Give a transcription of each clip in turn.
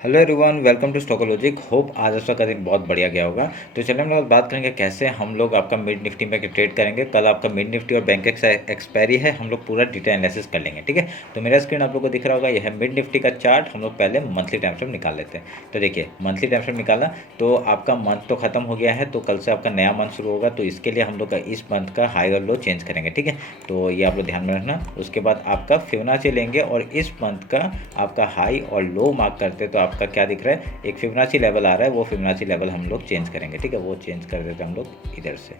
Hello everyone, welcome to Stockologic. Hope आज आपका दिन बहुत बढ़िया गया होगा। तो चलिए हम लोग बात करेंगे कैसे हम लोग आपका मिड निफ्टी में ट्रेड करेंगे। कल आपका मिड निफ्टी और बैंक एक्सपायरी है, हम लोग पूरा डिटेल एनालिसिस कर लेंगे। ठीक है, तो मेरा स्क्रीन आप लोग को दिख रहा होगा, यह है मिड निफ्टी का चार्ट। हम लोग पहले मंथली टाइम फ्रेम निकाल लेते हैं। तो देखिए, मंथली टाइम फ्रेम निकाला तो आपका मंथ तो खत्म हो गया है, तो कल से आपका नया मंथ शुरू होगा। तो इसके लिए हम लोग का इस मंथ का हाई और लो चेंज करेंगे। ठीक है, तो ये आप लोग ध्यान में रखना। उसके बाद आपका फिबोनाची लेंगे और इस मंथ का आपका हाई और लो मार्क करते तो आपका क्या दिख रहा है, एक फिबोनाची लेवल आ रहा है, वो फिबोनाची लेवल हम लोग चेंज करेंगे। ठीक है, वो चेंज कर देते हम लोग इधर से।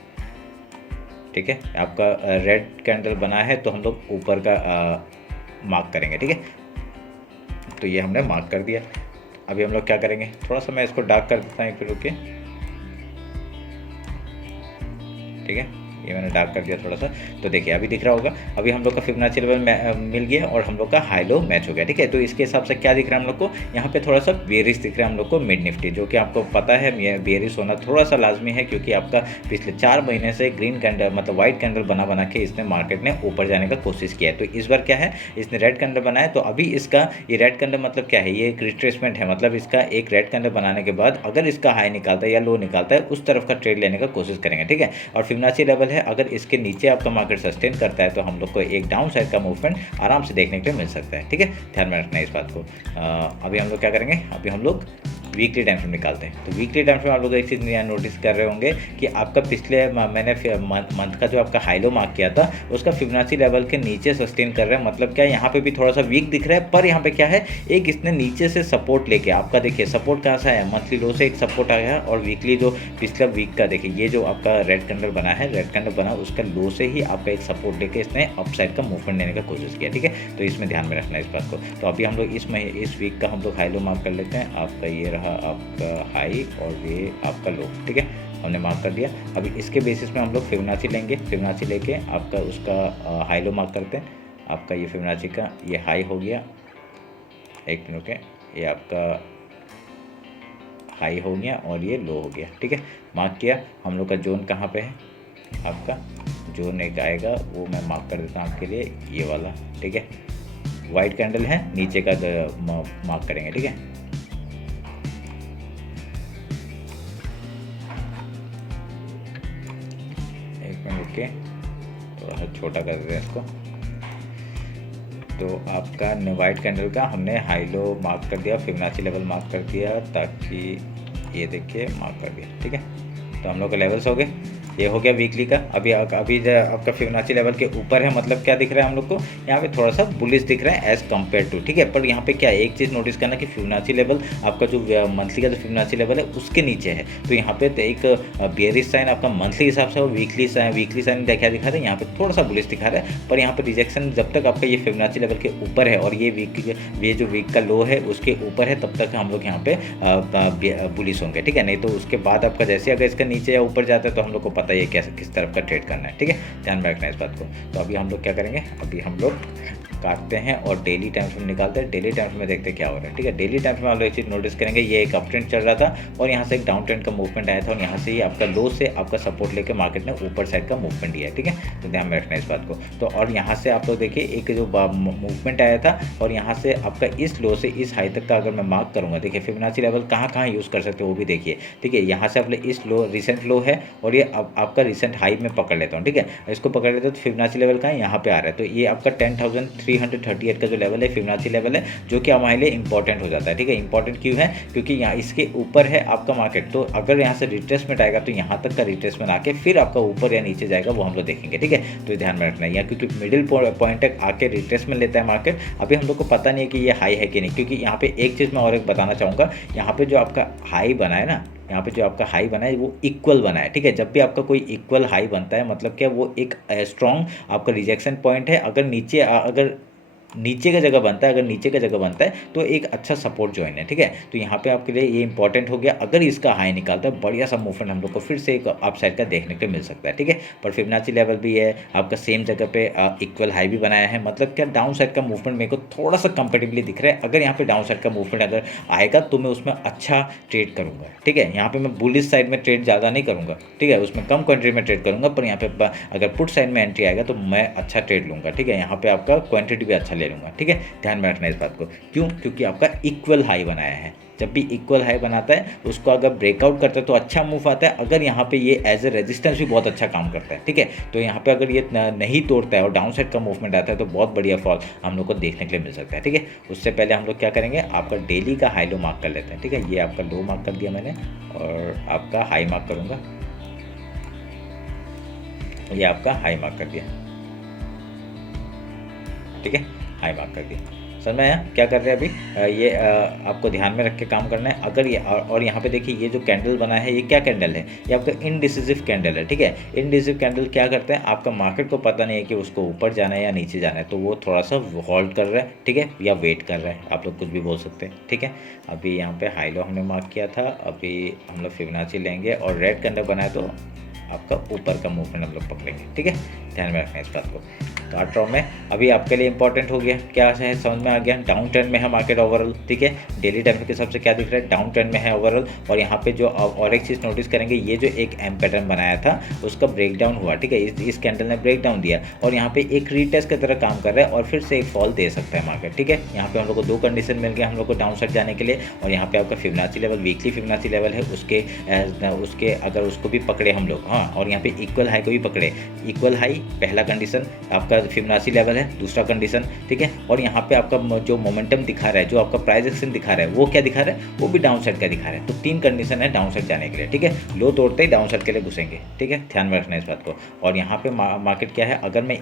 ठीक है, आपका रेड कैंडल बना है तो हम लोग ऊपर का मार्क करेंगे। ठीक है, तो ये हमने मार्क कर दिया। अभी हम लोग क्या करेंगे, थोड़ा सा मैं इसको डार्क कर देता हूँ फिर रुके। ठीक है, ये मैंने डार्क कर दिया थोड़ा सा। तो देखिए अभी दिख रहा होगा, अभी हम लोग का फिबोनाची लेवल मिल गया और हम लोग का हाई लो मैच हो गया। ठीक है, तो इसके हिसाब से क्या दिख रहा है हम लोग को, यहाँ पे थोड़ा सा बेरिश दिख रहा है हम लोग को मिड निफ्टी, जो कि आपको पता है बेरिश होना थोड़ा सा लाजमी है, क्योंकि आपका पिछले 4 महीने से ग्रीन कैंडल मतलब व्हाइट कैंडल बना के इसने मार्केट ने ऊपर जाने का कोशिश किया है। तो इस बार क्या है, इसने रेड कैंडल बनाया। तो अभी इसका ये रेड कैंडल मतलब क्या है, ये एक रिट्रेसमेंट है। मतलब इसका एक रेड कैंडल बनाने के बाद अगर इसका हाई निकालता है या लो निकालता है, उस तरफ का ट्रेड लेने का कोशिश करेंगे। ठीक है, और फिबोनाची लेवल है, अगर इसके नीचे आपका मार्केट सस्टेन करता है तो हम लोग को एक डाउन साइड का मूवमेंट आराम से देखने के लिए मिल सकता है। ठीक है, ध्यान में रखना है इस बात को। अभी हम लोग क्या करेंगे, अभी हम लोग वीकली टाइम फ्रेम निकालते हैं। तो वीकली टाइम फ्रेम आप लोग एक चीज़ नोटिस कर रहे होंगे कि आपका पिछले मैंने मंथ का जो आपका हाई लो मार्क किया था, उसका फिबोनाची लेवल के नीचे सस्टेन कर रहा है। मतलब क्या, यहाँ पे भी थोड़ा सा वीक दिख रहा है, पर यहाँ पे क्या है, एक इसने नीचे से सपोर्ट लेके आपका देखिए सपोर्ट कहाँ से आया, मंथली लो से एक सपोर्ट आया और वीकली जो पिछला वीक का देखिए, ये जो आपका रेड कैंडल बना है, रेड कैंडल बना उसका लो से ही आपका एक सपोर्ट लेके इसने अपसाइड का मूवमेंट लेने का कोशिश किया। ठीक है, तो इसमें ध्यान में रखना है इस बात को। तो अभी हम लोग इस वीक का हम लोग हाई लो मार्क कर लेते हैं। आपका ये रहा आपका हाई और ये आपका लो। ठीक है, हमने मार्क कर दिया। अभी इसके बेसिस में हम लोग फिबोनाची लेंगे। फिबोनाची लेके आपका उसका हाई लो मार्क करते हैं। आपका ये फिबोनाची का ये हाई हो गया, एक मिनट के, ये आपका हाई हो गया और ये लो हो गया। ठीक है, मार्क किया। हम लोग का जोन कहाँ पे है, आपका जोन एक आएगा, वो मैं मार्क कर देता हूँ आपके लिए, ये वाला। ठीक है, वाइट कैंडल है, नीचे का मार्क करेंगे। ठीक है, एक मिनट रुक के थोड़ा सा छोटा कर देते हैं इसको। तो आपका वाइट कैंडल का हमने हाई लो मार्क कर दिया, फिबोनाची लेवल मार्क कर दिया, ताकि ये देखिए मार्क कर दिया। ठीक है, तो हम लोग के लेवल्स हो गए, ये हो गया वीकली का। अभी आपका फिबोनाची लेवल के ऊपर है, मतलब क्या दिख रहा है हम लोग को, यहाँ पे थोड़ा सा बुलिश दिख रहा है एज कम्पेयर टू। ठीक है, पर यहाँ पे क्या है, एक चीज़ नोटिस करना कि फिबोनाची लेवल आपका जो मंथली का जो फिबोनाची लेवल है उसके नीचे है। तो यहाँ पे तो एक बेयरिश साइन आपका मंथली हिसाब से और वीकली साइन क्या दिखा रहा है, यहाँ पे थोड़ा सा बुलिश दिखा रहा है। पर यहाँ पे रिजेक्शन जब तक आपका ये फिबोनाची लेवल के ऊपर है और ये जो वीक का लो है उसके ऊपर है, तब तक हम लोग यहाँ पे बुलिश होंगे। ठीक है, नहीं तो उसके बाद आपका जैसे अगर इसका नीचे या ऊपर जाता है तो हम लोग को पता है कैसे किस तरफ का ट्रेड करना है। ठीक है, ध्यान में रखना है इस बात को। तो अभी हम लोग क्या करेंगे, अभी हम लोग काटते हैं और डेली टाइम फ्रेम निकालते हैं। डेली टाइम फ्रेम में देखते हैं क्या हो रहा है। ठीक है, डेली टाइम फ्रेम आप लोग एक चीज़ नोटिस करेंगे, ये एक अप ट्रेंड चल रहा था और यहाँ से एक डाउन ट्रेंड का मूवमेंट आया था और यहाँ से ही आपका लो से आपका सपोर्ट लेके मार्केट ने ऊपर साइड का मूवमेंट दिया है। ठीक है, तो ध्यान में रखना है इस बात को। तो और यहाँ से आप लोग देखिए एक जो मूवमेंट आया था और यहाँ से आपका इस लो से इस हाई तक का अगर मैं मार्क करूँगा, देखिए फिबोनाची लेवल कहाँ यूज़ कर सकते हो वो भी देखिए। ठीक है, यहाँ से आप इस लो रिसेंट लो है और ये आपका रिसेंट हाई में पकड़ लेता हूँ। ठीक है, इसको पकड़ लेते हो तो फिबोनाची लेवल का यहाँ पे आ रहा है। तो ये आपका 10,338 का जो लेवल है फिबोनाची लेवल है, जो कि हमारे लिए इंपॉर्टेंट हो जाता है। ठीक है, इंपॉर्टेंट क्यों है, क्योंकि यहाँ इसके ऊपर है आपका मार्केट। तो अगर यहाँ से रिट्रेसमेंट आएगा तो यहाँ तक का रिट्रेसमेंट आके फिर आपका ऊपर या नीचे जाएगा, वो हम लोग देखेंगे। ठीक है, तो ध्यान में रखना है यहाँ, क्योंकि मिडिल पॉइंट तक आके रिट्रेसमेंट लेता है मार्केट। अभी हम लोग को पता नहीं है कि ये हाई है कि नहीं, क्योंकि यहाँ पे एक चीज़ मैं और एक बताना चाहूँगा, यहाँ पे जो आपका हाई बना है ना, यहाँ पे जो आपका हाई बना है वो इक्वल बना है। ठीक है, जब भी आपका कोई इक्वल हाई बनता है मतलब क्या, वो एक स्ट्रॉन्ग आपका रिजेक्शन पॉइंट है। अगर नीचे का जगह बनता है, अगर नीचे का जगह बनता है तो एक अच्छा सपोर्ट जॉइन है। ठीक है, तो यहाँ पे आपके लिए ये इंपॉर्टेंट हो गया। अगर इसका हाई निकालता है, बढ़िया सा मूवमेंट हम लोग को फिर से एक अप साइड का देखने को मिल सकता है। ठीक है, पर फिबोनाची लेवल भी है आपका सेम जगह पे इक्वल हाई भी बनाया है। मतलब क्या, डाउन साइड का मूवमेंट मेरे को थोड़ा सा कंपेटिवली दिख रहा है। अगर यहाँ पे डाउन साइड का मूवमेंट अगर आएगा तो मैं उसमें अच्छा ट्रेड करूँगा। ठीक है, यहाँ पे मैं बुलिश साइड में ट्रेड ज़्यादा नहीं करूँगा। ठीक है, उसमें कम क्वांटिटी में ट्रेड करूँगा, पर यहाँ पे अगर पुट साइड में एंट्री आएगा तो मैं अच्छा ट्रेड लूँगा। ठीक है, यहाँ पे आपका क्वांटिटी भी अच्छा ले लूँगा, ठीक है। ध्यान में रखना इस बात को। क्यों? क्योंकि आपका इक्वल हाई बनाया है। जब भी इक्वल हाई बनाता है उसको अगर ब्रेकआउट करता है तो अच्छा मूव आता है। अगर यहाँ पे ये एज ए रेजिस्टेंस भी बहुत अच्छा काम करता है, ठीक है। तो यहाँ पे अगर ये नहीं तोड़ता है और डाउन साइड का मूवमेंट आता है तो बहुत बढ़िया फॉल हम लोग को देखने के लिए मिल सकता है, ठीक है। उससे पहले हम लोग क्या करेंगे, आपका डेली का हाई लो मार्क कर लेते हैं, ठीक है। ये आपका लो मार्क कर दिया मैंने और आपका हाई मार्क करूँगा, ये आपका हाई मार्क कर दिया, ठीक है। हाई मार्क कर दिया। समझ में आया क्या कर रहे हैं अभी? ये आपको ध्यान में रख के काम करना है। अगर ये और यहाँ पे देखिए ये जो कैंडल बना है ये क्या कैंडल है? ये आपका इनडिसिसिव कैंडल है, ठीक है। इनडिसिसिव कैंडल क्या करते हैं, आपका मार्केट को पता नहीं है कि उसको ऊपर जाना है या नीचे जाना है, तो वो थोड़ा सा होल्ड कर रहा है, ठीक है, या वेट कर रहा है, आप लोग कुछ भी बोल सकते हैं, ठीक है। अभी यहाँ पे हाई लो हमने मार्क किया था, अभी हम लोग फिबोनाची लेंगे और रेड कैंडल बनाए तो आपका ऊपर का मूवमेंट हम लोग पकड़ेंगे, ठीक है। ध्यान में रखना है इस बात को। काट रहा हूँ मैं। अभी आपके लिए इंपॉर्टेंट हो गया, क्या है समझ में आ गया? डाउन ट्रेंड में है मार्केट ओवरऑल, ठीक है। डेली टाइम के हिसाब से क्या दिख रहा है, डाउन ट्रेंड में है ओवरऑल। और यहाँ पे जो और एक चीज़ नोटिस करेंगे, ये जो एक एम पैटर्न बनाया था उसका ब्रेक डाउन हुआ, ठीक है। इस कैंडल ने ब्रेक डाउन दिया और यहाँ पे एक रीटेस्ट की तरह काम कर रहा है और फिर से एक फॉल दे सकता है मार्केट, ठीक है। यहाँ पे हम लोग को दो कंडीशन मिल गया हम लोग को डाउन साइड जाने के लिए। और यहाँ पे आपका Fibonacci level, weekly Fibonacci level है, उसके अगर उसको भी पकड़े हम लोग, हाँ, और यहाँ पे इक्वल हाई को भी पकड़े। इक्वल हाई पहला कंडीशन आपका फिबोनाची लेवल है, दूसरा कंडीशन, ठीक है। और यहाँ पे आपका जो मोमेंटम दिखा रहा है, जो आपका प्राइस एक्शन दिखा रहा है, वो क्या दिखा रहा है, वो भी डाउन साइड का दिखा रहा है। तो तीन कंडीशन है डाउन साइड जाने के लिए, ठीक है। लो तोड़ते ही डाउन साइड के लिए घुसेंगे, ठीक है। ध्यान में रखना है इस बात को। और यहाँ पे मार्केट क्या है, अगर मैं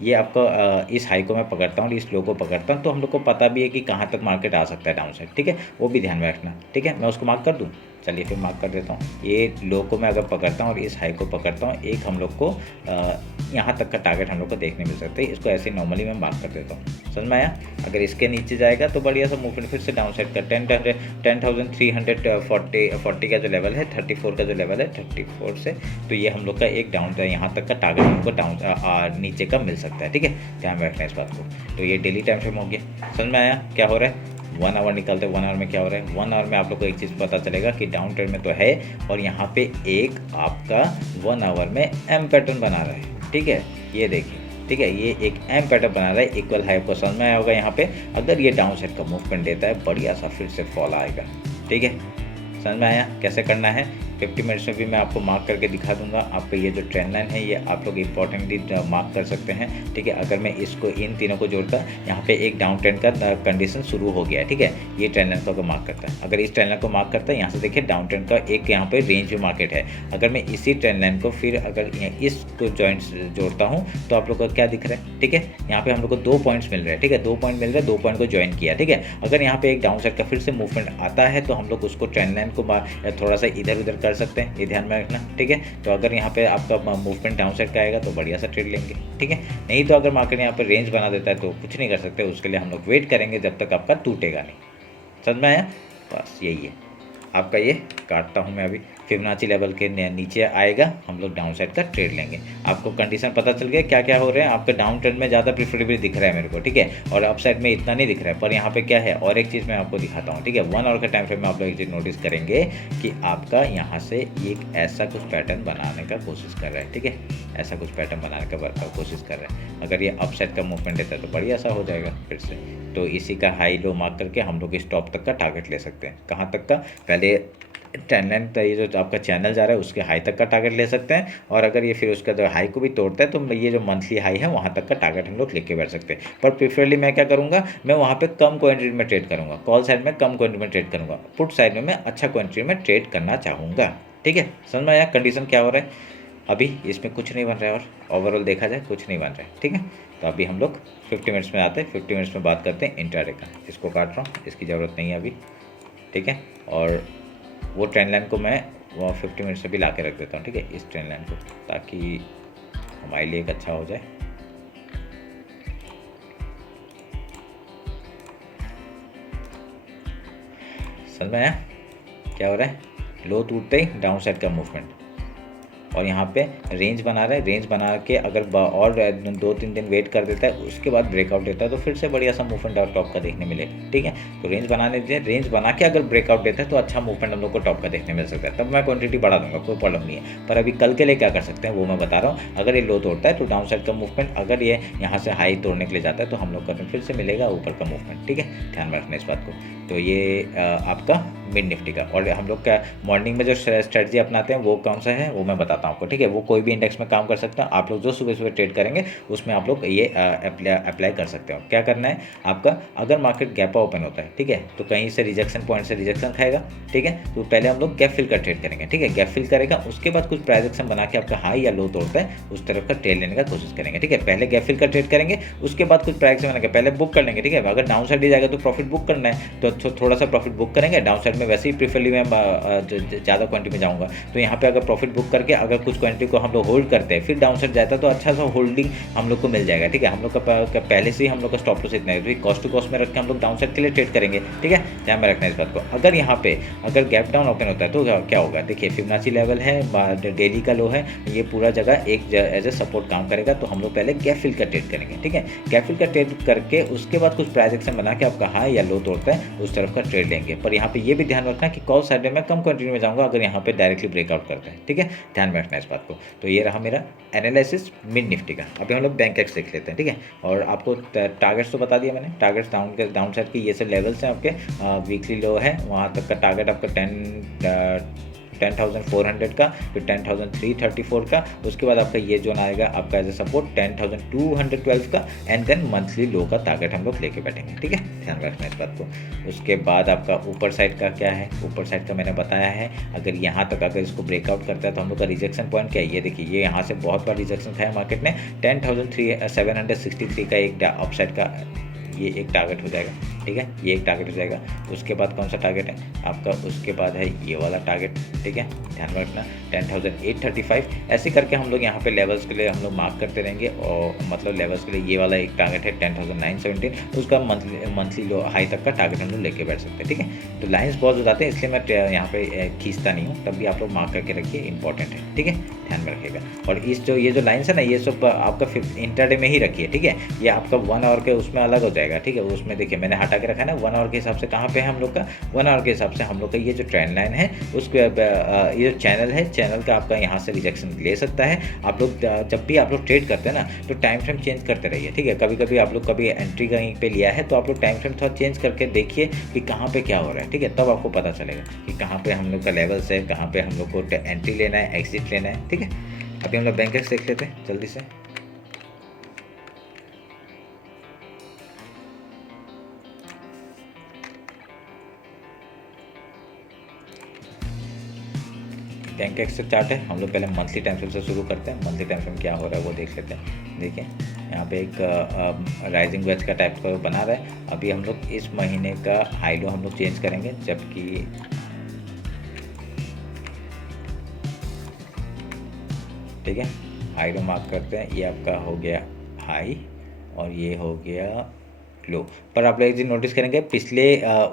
ये आपका इस हाई को मैं पकड़ता हूँ और इस लो को पकड़ता हूँ तो हम लोग को पता भी है कि कहाँ तक मार्केट आ सकता है डाउन साइड, ठीक है। वो भी ध्यान में रखना, ठीक है। मैं उसको मार्क कर दूँ, चलिए फिर मार्क कर देता हूँ। ये लो को मैं अगर पकड़ता हूँ और इस हाई को पकड़ता हूँ, एक हम लोग को यहाँ तक का टारगेट हम लोग को देखने मिल सकता है। इसको ऐसे नॉर्मली मैं मार्क कर देता हूँ, समझ में आया। अगर इसके नीचे जाएगा तो बढ़िया सा मूवमेंट फिर से डाउन साइड का 10,340 का जो लेवल है, 34 का जो लेवल है, 34 से तो ये हम लोग का एक डाउन यहाँ तक का टारगेट हमको डाउन नीचे का मिल सकता है, ठीक है। ध्यान में रखना है इस बात को। तो ये डेली टाइम फ्रेम हो गया, समझ में आया क्या हो रहा है। 1 आवर निकालते हैं, 1 आवर में क्या हो रहा है। 1 आवर में आप लोग को एक चीज़ पता चलेगा कि डाउन ट्रेंड में तो है और यहाँ पे एक आपका 1 आवर में एम पैटर्न बना रहा है, ठीक है। ये देखिए, ठीक है, ये एक एम पैटर्न बना रहा है, इक्वल हाई को समझ में आया होगा। यहाँ पे अगर ये डाउन साइड का मूवमेंट देता है, बढ़िया सा फिर से फॉल आएगा, ठीक है। समझ में आया कैसे करना है। 50 मिनट्स में भी मैं आपको मार्क करके दिखा दूंगा। आपका ये जो ट्रेंड लाइन है ये आप लोग इंपॉर्टेंटली मार्क कर सकते हैं, ठीक है। अगर मैं इसको इन तीनों को जोड़ता, यहाँ पे एक डाउन ट्रेंड का कंडीशन शुरू हो गया है, ठीक है। ये ट्रेंड लाइन को अगर मार्क करता है, अगर इस ट्रेंड लाइन को मार्क करता है, यहाँ से देखिए डाउन ट्रेंड का एक यहाँ पे रेंज में मार्केट है। अगर मैं इसी ट्रेंड लाइन को फिर अगर इसको जॉइंट्स जोड़ता हूँ तो आप लोग को क्या दिख रहा है, ठीक है। यहाँ पे हम लोग को 2 पॉइंट्स मिल रहे हैं, ठीक है। 2 पॉइंट मिल रहे हैं, 2 पॉइंट को ज्वाइन किया, ठीक है। अगर यहाँ पे एक डाउन साइड का फिर से मूवमेंट आता है तो हम लोग उसको ट्रेंड लाइन को थोड़ा सा इधर उधर कर सकते हैं, ये ध्यान में रखना, ठीक है। तो अगर यहाँ पे आपका मूवमेंट डाउन साइड का आएगा तो बढ़िया सा ट्रेड लेंगे, ठीक है। नहीं तो अगर मार्केट यहाँ पे रेंज बना देता है तो कुछ नहीं कर सकते, उसके लिए हम लोग वेट करेंगे जब तक आपका टूटेगा नहीं। समझ में आया? बस यही है आपका। ये काटता हूँ मैं अभी, फिबोनाची लेवल के नीचे आएगा, हम लोग डाउन साइड का ट्रेड लेंगे। आपको कंडीशन पता चल गया क्या क्या हो रहे हैं। आपका डाउन ट्रेंड में ज़्यादा प्रिफरेबल दिख रहा है मेरे को, ठीक है, और अप साइड में इतना नहीं दिख रहा है। पर यहाँ पे क्या है, और एक चीज़ मैं आपको दिखाता हूँ, ठीक है। 1 आवर के टाइम फ्रेम में आप लोग एक चीज़ नोटिस करेंगे कि आपका यहाँ से एक ऐसा कुछ पैटर्न बनाने का कोशिश कर रहा है, ठीक है। ऐसा कुछ पैटर्न बनाने का कोशिश कर रहा है। अगर ये अप साइड का मूवमेंट देता है तो बढ़िया सा हो जाएगा फिर से। तो इसी का हाई लो मार्क करके हम लोग इस टॉप तक का टारगेट ले सकते हैं। कहाँ तक का? पहले ट्रेंड लाइन, ये जो आपका चैनल जा रहा है उसके हाई तक का टारगेट ले सकते हैं। और अगर ये फिर उसका जो हाई को भी तोड़ता है तो ये जो मंथली हाई है वहाँ तक का टारगेट हम लोग लेके बैठ सकते हैं। पर प्रीफरली मैं क्या करूँगा, मैं वहाँ पे कम क्वांटिटी में ट्रेड करूँगा। कॉल साइड में कम क्वांटिटी में ट्रेड करूँगा, पुट साइड में मैं अच्छा क्वांटिटी में ट्रेड करना चाहूँगा, ठीक है। समझ में आया कंडीशन क्या हो रहा है। अभी इसमें कुछ नहीं बन रहा है और ओवरऑल देखा जाए कुछ नहीं बन रहा है, ठीक है। तो अभी हम लोग 50 मिनट्स में आते हैं, 50 मिनट्स में बात करते हैं इंट्राडे का। इसको काट रहा हूँ, इसकी ज़रूरत नहीं है अभी, ठीक है। और वो ट्रेंड लाइन को मैं 50 मिनट से भी ला के रख देता हूँ, ठीक है, इस ट्रेंड लाइन को, ताकि हमारे लिए एक अच्छा हो जाए। समझ में आया क्या हो रहा है। लो टूटते ही डाउन साइड का मूवमेंट और यहाँ पे रेंज बना रहा है। रेंज बना के अगर और 2-3 दिन वेट कर देता है, उसके बाद ब्रेकआउट देता है, तो फिर से बढ़िया सा मूवमेंट टॉप का देखने मिलेगा। ठीक है, तो रेंज बनाने दीजिए। रेंज बना के अगर ब्रेकआउट देता है तो अच्छा मूवमेंट हम लोग को टॉप का देखने मिल सकता है, तब मैं क्वांटिटी बढ़ा दूंगा, कोई प्रॉब्लम नहीं है। पर अभी कल के लिए क्या कर सकते हैं वो मैं बता रहा हूँ। अगर ये लो तोड़ता है तो डाउन साइड का मूवमेंट, अगर ये यहाँ से हाई तोड़ने के लिए जाता है तो हम लोग का फिर से मिलेगा ऊपर का मूवमेंट। ठीक है, ध्यान में रखना इस बात को। तो ये आपका मिड निफ्टी का। और हम लोग क्या मॉर्निंग में जो स्ट्रेटजी अपनाते हैं वो कौन सा है वो मैं बताता हूँ आपको। ठीक है, वो कोई भी इंडेक्स में काम कर सकता है। आप लोग जो सुबह सुबह ट्रेड करेंगे उसमें आप लोग ये अप्लाई कर सकते हो। क्या करना है आपका, अगर मार्केट गैप ओपन होता है, ठीक है, तो कहीं से रिजेक्शन पॉइंट से रिजेक्शन खाएगा। ठीक है, तो पहले हम लोग गैप फिल का ट्रेड करेंगे। ठीक है, गैप फिल करेगा, उसके बाद कुछ प्राइस एक्शन बना के आपका हाई या लो तोड़ता है उस तरफ का ट्रेड लेने का कोशिश करेंगे। ठीक है, पहले गैप फिल का ट्रेड करेंगे, उसके बाद कुछ प्राइस एक्शन बना के पहले बुक कर लेंगे। ठीक है, अगर डाउन साइड ही जाएगा तो प्रॉफिट बुक करना है तो थोड़ा सा प्रॉफिट बुक करेंगे। डाउन साइड में वैसे ही प्रीफरली मैं ज़्यादा क्वांटिटी में जाऊँगा, तो यहाँ पे अगर प्रॉफिट बुक करके अगर कुछ क्वांटिटी को हम लोग होल्ड करते हैं, फिर डाउन साइड जाता है तो अच्छा सा होल्डिंग हम लोग को मिल जाएगा। ठीक है, हम लोग का पहले से ही हम लोग का स्टॉप लॉस इतना है, तो कॉस्ट टू कॉस्ट में रख के हम लोग डाउन साइड के लिए ट्रेड करेंगे। ठीक है, ध्यान में रखना इस बात को। अगर यहाँ पे अगर गैप डाउन ओपन होता है तो क्या होगा, देखिए फिबोनाची लेवल है, डेली का लो है, ये पूरा जगह एक एज ए सपोर्ट काम करेगा। तो हम लोग पहले गैप फिल का ट्रेड करेंगे। ठीक है, गैप फिल का ट्रेड करके उसके बाद कुछ प्राइस एक्शन बना के आपका हाई या लो तोड़ता है उस तरफ का ट्रेड लेंगे। पर यहाँ पे ये भी ध्यान रखना कि कॉल साइड में मैं कम क्वांटिटी में जाऊँगा अगर यहाँ पे डायरेक्टली ब्रेकआउट करते हैं। ठीक है, ध्यान में रखना इस बात को। तो ये रहा मेरा एनालिसिस मिड निफ्टी का। अभी हम लोग बैंक एक्स देख लेते हैं। ठीक है, और आपको टारगेट्स तो बता दिया मैंने। टारगेट्स डाउन साइड की ये सब लेवल्स हैं आपके। वीकली लो है वहाँ तक का टारगेट आपका 10,400 का, फिर 10,334 का, उसके बाद आपका ये जोन आएगा आपका एज ए सपोर्ट 10,212 का, एंड देन मंथली लो का टारगेट हम लोग लेके बैठेंगे। ठीक है, ध्यान रखना इस बात को। उसके बाद आपका ऊपर साइड का क्या है, ऊपर साइड का मैंने बताया है। अगर यहाँ तक अगर इसको ब्रेकआउट करता है तो हम लोग का रिजेक्शन पॉइंट क्या है, ये देखिए, ये यहाँ से बहुत बार रिजेक्शन खाया मार्केट ने। 10,763 का एक अपसाइड का ये एक टारगेट हो जाएगा। ठीक है, ये एक टारगेट हो जाएगा। उसके बाद कौन सा टारगेट है आपका, उसके बाद है ये वाला टारगेट। ठीक है, ध्यान में रखना 10,835। ऐसे करके हम लोग यहाँ पे लेवल्स के लिए हम लोग मार्क करते रहेंगे। और मतलब लेवल्स के लिए ये वाला एक टारगेट है 10,917, उसका मंथली लो हाई तक का टारगेट हम लोग लेके बैठ सकते हैं। ठीक है, तो लाइन्स बहुत हो जाते हैं इसलिए मैं यहाँ पे खींचता नहीं हूँ, तब भी आप लोग मार्क करके रखिए, इंपॉर्टेंट है। ठीक है, ध्यान में रखिएगा। और ये जो लाइन्स है ना, ये सब आपका इंट्राडे में ही रखिए। ठीक है, ये आपका 1 आवर के उसमें अलग हो जाएगा। ठीक है, उसमें देखिए मैंने हटा के रखा है ना 1 आवर के हिसाब से। कहाँ पे है हम लोग का 1 आवर के हिसाब से हम लोग का ये जो ट्रेंड लाइन है उसके ये जो चैनल है, चैनल का आपका यहाँ से रिजेक्शन ले सकता है। आप लोग जब भी आप लोग ट्रेड करते हैं ना तो टाइम फ्रेम चेंज करते रहिए। ठीक है, कभी कभी आप लोग कभी एंट्री कहीं पे लिया है तो आप लोग टाइम फ्रेम थोड़ा चेंज करके देखिए कि कहाँ पे क्या हो रहा है। ठीक है, तब आपको पता चलेगा कि कहाँ पे हम लोग का लेवल्स है, कहाँ पे हम लोग को एंट्री लेना है, एग्जिट लेना है। ठीक है, अभी हम लोग बैंक एक्स देख लेते हैं जल्दी से। बैंक एक्स चार्ट है, हम लोग पहले मंथली टाइम फ्रेम से शुरू करते हैं। मंथली टाइम फ्रेम क्या हो रहा है वो देख लेते हैं। देखिए यहाँ पे एक राइजिंग वेज का टाइप का बना रहा है। अभी हम लोग इस महीने का हाई लो हम लोग चेंज करेंगे, जबकि ठीक है हाई लो मार्क करते हैं। ये आपका हो गया हाई और ये हो गया लो। पर आप लोग एक चीज़ नोटिस करेंगे, पिछले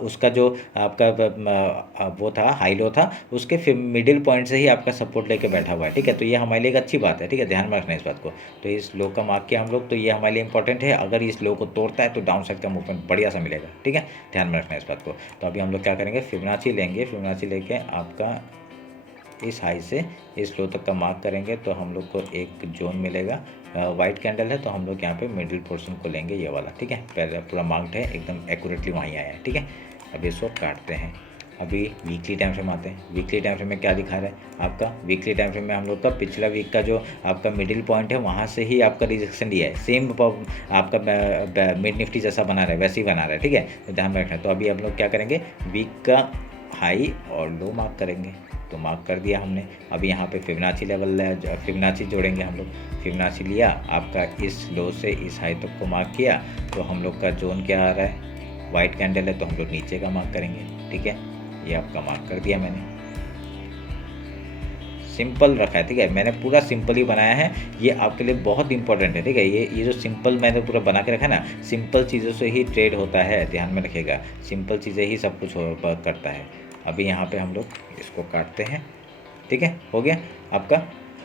उसका जो आपका वो था हाई लो था, उसके मिडिल पॉइंट से ही आपका सपोर्ट लेके बैठा हुआ है। ठीक है, तो ये हमारे लिए एक अच्छी बात है। ठीक है, ध्यान में रखना इस बात को। तो इस लो का मार्क किया हम लोग, तो ये हमारे लिए इंपॉर्टेंट है। अगर इस लो को तोड़ता है तो डाउन साइड का मूवमेंट बढ़िया सा मिलेगा। ठीक है, ध्यान में रखना इस बात को। तो अभी हम लोग क्या करेंगे, फिबोनाची लेंगे। फिबोनाची लेके आपका इस हाई से इस लो तक का मार्क करेंगे तो हम लोग को एक जोन मिलेगा। वाइट कैंडल है तो हम लोग यहाँ पे मिडिल पोर्शन को लेंगे, ये वाला। ठीक है, पहले पूरा मार्क्ड है एकदम एक्यूरेटली वहीं आया है। ठीक है, अभी इसको काटते हैं। अभी वीकली टाइम फ्रेम आते हैं। वीकली टाइम फ्रेम में क्या दिखा रहा है आपका, वीकली टाइम फ्रेम में हम लोग का पिछला वीक का जो आपका मिडिल पॉइंट है वहाँ से ही आपका रिजेक्शन दिया है। सेम आपका मिड निफ्टी जैसा बना रहा है वैसे ही बना रहा है। ठीक है, तो ध्यान में रखना है। तो अभी हम लोग क्या करेंगे, वीक का हाई और लो मार्क करेंगे। तो मार्क कर दिया हमने। अभी यहाँ पे फिबोनाची लेवल फिबोनाची जोड़ेंगे हम लोग। फिबोनाची लिया आपका इस लो से इस हाई तक को मार्क किया, तो हम लोग का जोन क्या आ रहा है, वाइट कैंडल है तो हम लोग नीचे का मार्क करेंगे। ठीक है, ये आपका मार्क कर दिया मैंने, सिंपल रखा है। ठीक है, मैंने पूरा सिंपल ही बनाया है, ये आपके लिए बहुत इंपॉर्टेंट है। ठीक है, ये जो सिंपल मैंने पूरा बना के रखा है ना, सिंपल चीज़ों से ही ट्रेड होता है, ध्यान में रखिएगा। सिंपल चीज़ें ही सब कुछ करता है। अभी यहाँ पे हम लोग इसको काटते हैं। ठीक है, हो गया आपका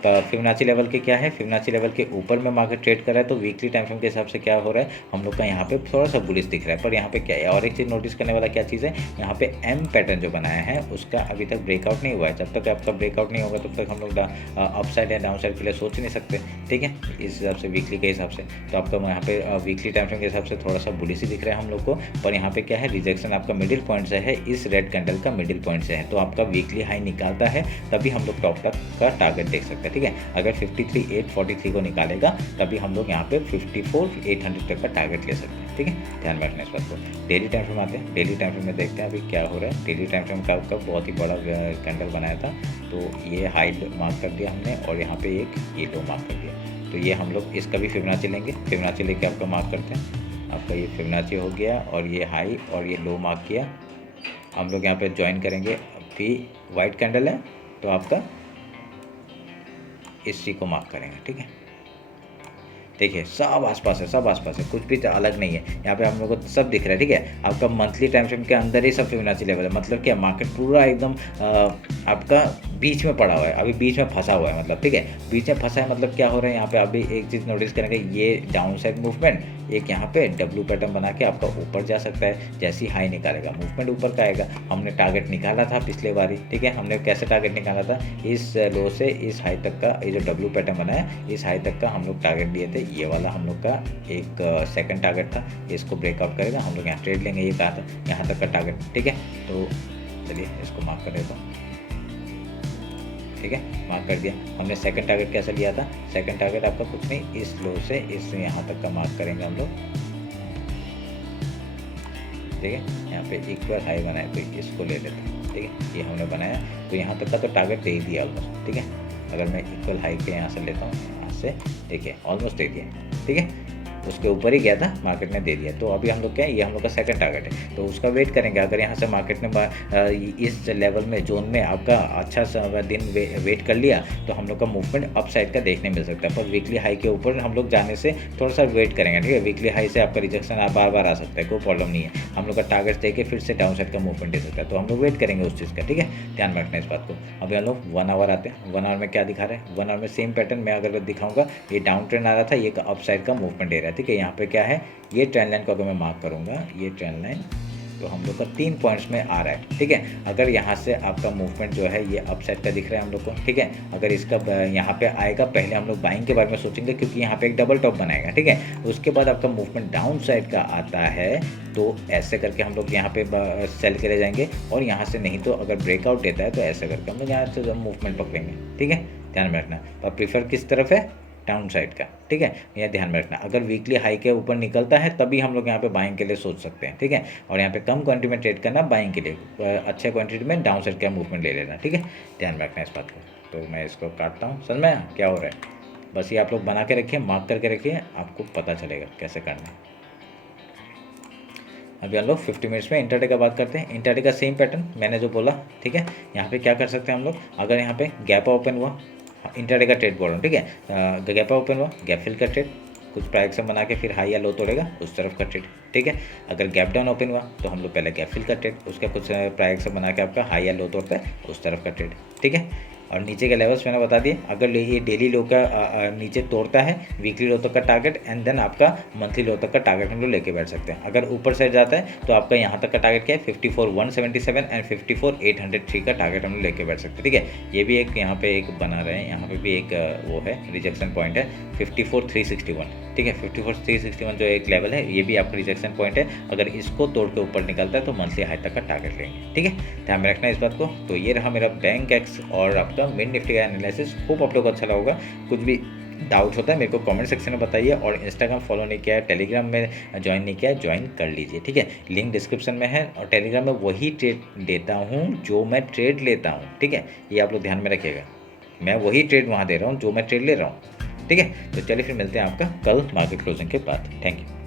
फिबोनाची लेवल के क्या है, फिबोनाची लेवल के ऊपर में मार्केट ट्रेड कर रहा है, तो वीकली टाइम फ्रेम के हिसाब से क्या हो रहा है, हम लोग का यहाँ पे थोड़ा सा बुलिश दिख रहा है। पर यहाँ पे क्या है, और एक चीज़ नोटिस करने वाला क्या चीज़ है, यहाँ पे एम पैटर्न जो बनाया है उसका अभी तक ब्रेकआउट नहीं हुआ है। जब तक आपका ब्रेकआउट नहीं होगा तब तक हम लोग अपसाइड या डाउन साइड के लिए सोच नहीं सकते, ठीक है, इस हिसाब से वीकली के हिसाब से। तो आपका यहाँ पे वीकली टाइम फ्रेम के हिसाब से थोड़ा सा बुलिश ही दिख रहा है हम लोग को। पर यहाँ पे क्या है, रिजेक्शन आपका मिडिल पॉइंट से है, इस रेड कैंडल का मिडिल पॉइंट से है, तो आपका वीकली हाई निकालता है तभी हम लोग टॉप तक का टारगेट देख सकते हैं, ठीक है। अगर 53,843 को निकालेगा तभी हम लोग यहाँ पे 54,800 तक का टारगेट ले सकते हैं, ठीक है, ध्यान में रखना इस बात को। डेली टाइम फ्रेम आते हैं, डेली टाइम फ्रेम में देखते हैं अभी क्या हो रहा है। डेली टाइम फ्रेम का आपका बहुत ही बड़ा कैंडल बनाया था, तो ये हाई मार्क कर दिया हमने और यहाँ पे एक ये लो मार्क कर दिया। तो ये हम लोग इसका भी फिबोनाची लेंगे, फिबोनाची लेके आपका मार्क करते हैं। आपका ये फिबोनाची हो गया और ये हाई और ये लो मार्क किया, हम लोग यहाँ पे ज्वाइन करेंगे। अभी वाइट कैंडल है तो आपका इसी को मार्क करेंगे, ठीक है। देखिए सब आसपास है, सब आसपास है, कुछ भी अलग नहीं है, यहाँ पे हम लोग को सब दिख रहा है, ठीक है। आपका मंथली टाइम फ्रेम के अंदर ही सब फिबोनाची लेवल है, मतलब क्या मार्केट पूरा एकदम आपका बीच में पड़ा हुआ है, अभी बीच में फंसा हुआ है, मतलब ठीक है, बीच में फंसा है। मतलब क्या हो रहा है यहाँ पे, अभी एक चीज़ नोटिस करेंगे, ये डाउन साइड मूवमेंट, एक यहाँ पे डब्ल्यू पैटर्न बना के आपका ऊपर जा सकता है। जैसे ही हाई निकालेगा मूवमेंट ऊपर का आएगा। हमने टारगेट निकाला था पिछले बारी, ठीक है, हमने कैसे टारगेट निकाला था, इस लो से इस हाई तक का, ये जो डब्ल्यू पैटर्न बना है इस हाई तक का हम लोग टारगेट दिए थे। ये वाला हम लोग का एक सेकंड टारगेट था, इसको ब्रेकआउट करेगा, हम लोग यहाँ ट्रेड लेंगे, ये कहा था यहाँ तक का टारगेट, ठीक है। तो चलिए इसको मार्क कर देता हूँ, ठीक है, मार्क कर दिया हमने। सेकंड टारगेट कैसे लिया था, सेकंड टारगेट आपका कुछ नहीं, इस लो से इस यहाँ तक का मार्क करेंगे हम लोग, ठीक है। यहाँ पे इक्वल हाई बनाए तो इसको ले लेते हैं, ठीक है, ये हमने बनाया तो यहाँ तक का तो टारगेट दे ही दिया ऑलमोस्ट, ठीक है। अगर मैं इक्वल हाई के यहाँ से लेता हूँ, यहाँ से देखिए ऑलमोस्ट दे दिया, ठीक है, उसके ऊपर ही गया था, मार्केट ने दे दिया। तो अभी हम लोग क्या है, ये हम लोग का सेकंड टारगेट है, तो उसका वेट करेंगे। अगर यहाँ से मार्केट ने इस लेवल में जोन में आपका अच्छा सा दिन वेट कर लिया तो हम लोग का मूवमेंट अप साइड का देखने मिल सकता है। पर वीकली हाई के ऊपर हम लोग जाने से थोड़ा सा वेट करेंगे, ठीक है। वीकली हाई से आपका रिजेक्शन बार बार आ सकता है, कोई प्रॉब्लम नहीं है, हम लोग का टारगेट देके फिर से डाउन साइड का मूवमेंट दे सकता है, तो हम लोग वेट करेंगे उस चीज़ का, ठीक है, ध्यान में रखना इस बात को। अभी हम लोग 1 आवर आते हैं। 1 आवर में क्या दिखा रहा है, 1 आवर में सेम पैटर्न मैं अगर दिखाऊंगा, ये डाउन ट्रेंड आ रहा था, ये अप साइड का मूवमेंट दे रहा है, ठीक है। यहाँ पे क्या है, ये ट्रेंड लाइन को अगर मैं मार्क करूंगा, ये ट्रेंड लाइन तो हम लोग का 3 पॉइंट्स में आ रहा है, ठीक है। अगर यहाँ से आपका मूवमेंट जो है ये अप साइड का दिख रहा है हम लोग को, ठीक है। अगर इसका यहाँ पे आएगा, पहले हम लोग बाइंग के बारे में सोचेंगे क्योंकि यहाँ पे एक डबल टॉप बनाएगा, ठीक है। उसके बाद आपका मूवमेंट डाउन साइड का आता है तो ऐसे करके हम लोग यहाँ पे सेल के ले जाएंगे, और यहाँ से नहीं तो अगर ब्रेकआउट देता है तो ऐसे करके हम लोग यहाँ से मूवमेंट पकड़ेंगे, ठीक है, ध्यान में रखना। पर प्रीफर किस तरफ है, डाउन साइड का, ठीक है, यह ध्यान में रखना। अगर वीकली हाई के ऊपर निकलता है तभी हम लोग यहाँ पे बाइंग के लिए सोच सकते हैं, ठीक है। और यहाँ पे कम क्वांटिटी में ट्रेड करना, बाइंग के लिए अच्छे क्वांटिटी में डाउन साइड का मूवमेंट ले लेना, ठीक है, ध्यान में रखना इस बात को। तो मैं इसको काटता हूँ, समझ में क्या हो रहा है, बस ये आप लोग बना के रखिए, मार्क करके रखिए, आपको पता चलेगा कैसे करना है। अभी हम लोग 50 मिनट्स में इंटरडे का बात करते हैं। इंटरडे का सेम पैटर्न मैंने जो बोला, ठीक है। यहाँ पे क्या कर सकते हैं हम लोग, अगर यहाँ पे गैप ओपन हुआ, इंटरडे का ट्रेड बोल रहा हूँ, ठीक है, गैप ओपन हुआ, गैप फिल का ट्रेड, कुछ प्राइस बना के फिर हाई या लो तोड़ेगा, उस तरफ का ट्रेड, ठीक है। अगर गैप डाउन ओपन हुआ तो हम लोग पहले गैप फिल का ट्रेड, उसका कुछ प्राइस बना के आपका हाई या लो तोड़ता है, उस तरफ का ट्रेड, ठीक है। और नीचे के लेवल्स मैंने बता दिए, अगर ये डेली लो का नीचे तोड़ता है, वीकली लो तक का टारगेट एंड देन आपका मंथली लो तक का टारगेट हम लोग लेके बैठ सकते हैं। अगर ऊपर से जाता है तो आपका यहाँ तक का टारगेट क्या है, 54,177 एंड 54,803 का टारगेट हम लोग लेके बैठ सकते हैं, ठीक है। ये भी एक यहाँ पे एक बना रहे हैं, यहाँ पे भी एक वो है रिजेक्शन पॉइंट है 54,361, ठीक है। 54,361 जो एक लेवल है, ये भी आपका रिजेक्शन पॉइंट है। अगर इसको तोड़ के ऊपर निकलता है तो मंथली हाई तक का टारगेट लेंगे, ठीक है, ध्यान में रखना इस बात को। तो ये रहा मेरा बैंक एक्स और आपका मिड निफ्टी का एनालिसिस। होप आप लोग को अच्छा लगा। कुछ भी डाउट होता है मेरे को कमेंट सेक्शन में बताइए, और इंस्टाग्राम फॉलो नहीं किया है, टेलीग्राम में ज्वाइन नहीं किया है, ज्वाइन कर लीजिए, ठीक है, लिंक डिस्क्रिप्शन में है। और टेलीग्राम में वही ट्रेड देता हूँ जो मैं ट्रेड लेता हूँ, ठीक है, ये आप लोग ध्यान में रखिएगा, मैं वही ट्रेड वहाँ दे रहा हूँ जो मैं ट्रेड ले रहा हूँ, ठीक है। तो चलिए फिर मिलते हैं आपका कल मार्केट क्लोजिंग के बाद। Thank you.